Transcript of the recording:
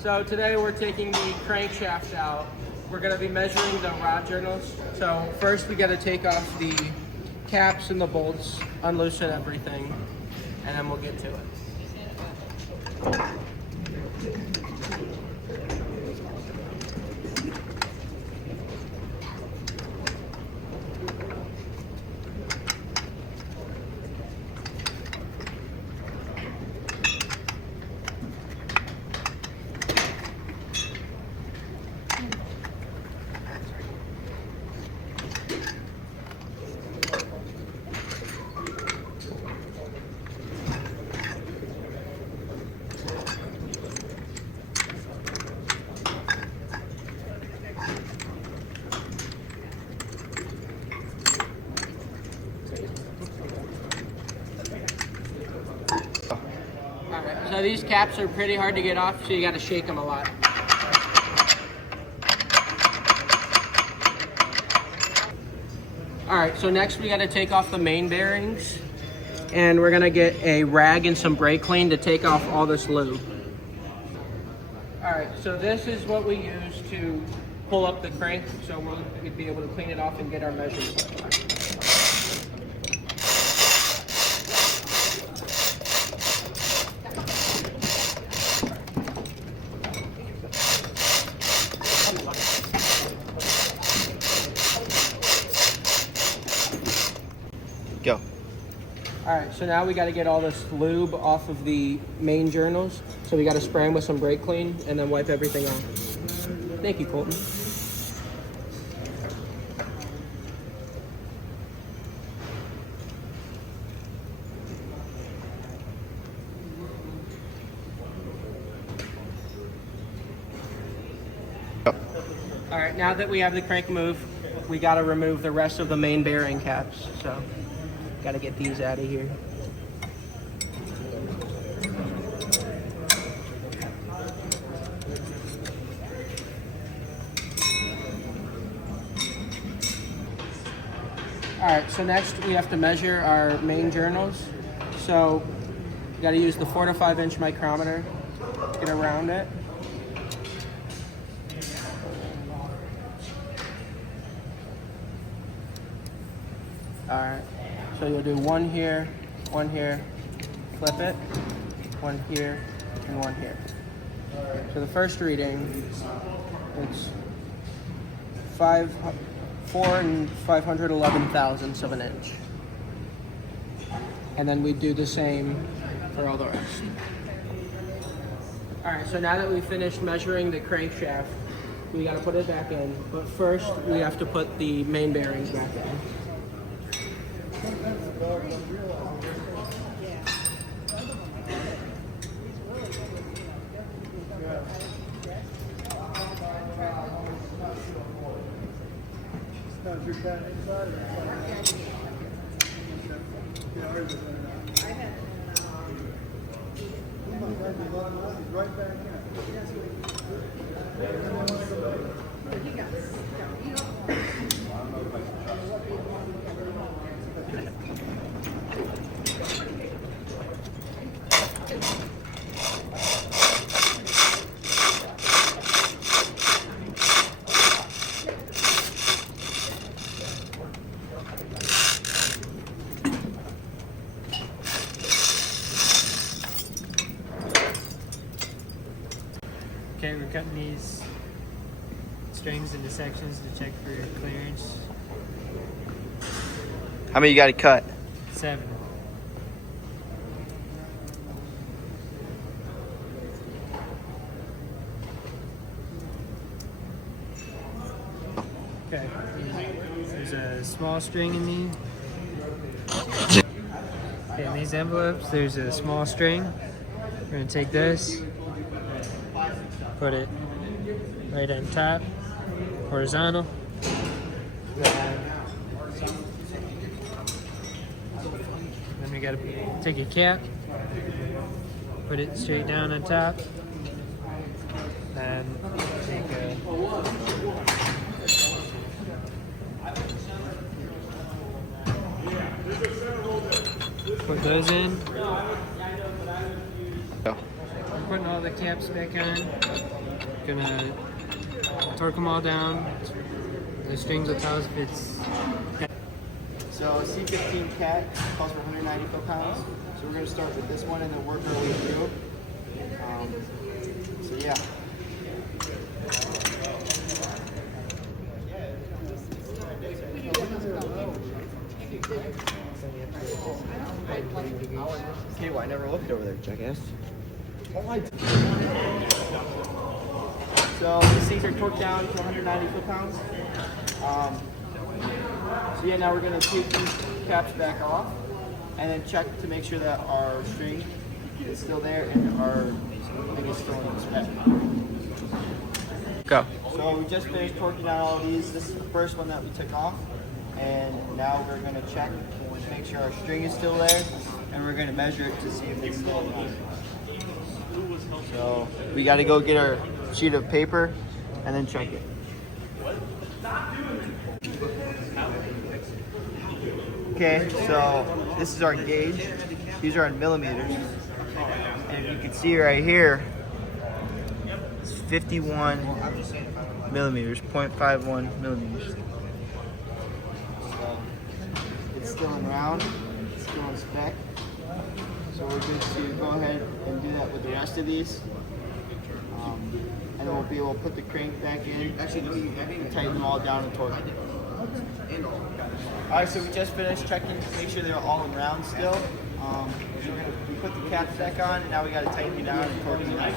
So today we're taking the crankshaft out. We're going to be measuring the rod journals. So first we got to take off the caps and the bolts, unloosen everything, and then we'll get to it. So these caps are pretty hard to get off, so you got to shake them a lot. All right, so next we got to take off the main bearings, and we're gonna get a rag and some brake clean to take off all this lube. All right, so this is what we use to pull up the crank, so we'll be able to clean it off and get our measurements. Go. All right, so now we got to get all this lube off of the main journals. So we got to spray them with some brake clean and then wipe everything off. Thank you, Colton. All right, now that we have the crank moved, we got to remove the rest of the main bearing caps. So got to get these out of here. All right, so next we have to measure our main journals. So you got to use the 4 to 5 inch micrometer, get around it. All right, so you'll do one here, flip it, one here, and one here. So the first reading, it's 4 511 of an inch. And then we do the same for all the rest. All right, so now that we've finished measuring the crankshaft, we gotta put it back in. But first, we have to put the main bearings back in. Okay, we're cutting these strings into sections to check for clearance. How many you got to cut? 7. Okay, there's a small string in these. Okay, in these envelopes, there's a small string. We're gonna take this, put it right on top, horizontal. Then we gotta take a cap, put it straight down on top, and take a put those in. Go. putting all the caps back on. Gonna torque them all down. The strings will tell us if it's... So a C15 cat calls for 190 foot-pounds. So we're going to start with this one and then work our way through. So yeah. Okay, well I never looked over there, jackass. So these things are torqued down to 190 foot-pounds. So yeah, now we're going to take these caps back off and then check to make sure that our string is still there and our thing is still in the spec. Go. So we just finished torquing out all of these. This is the first one that we took off. And now we're going to check to make sure our string is still there. And we're going to measure it to see if it's still aligned. So we got to go get our sheet of paper and then check it. Okay, so this is our gauge. These are in millimeters. And you can see right here, it's 51 millimeters, 0.51 millimeters. So it's still in round, it's still in spec. So we're good to go ahead and do that with the rest of these. And then we'll be able to put the crank back in and tighten them all down and torque it. Alright, so we just finished checking to make sure they're all in round still. We put the caps back on and now we got to tighten it down and torque it down.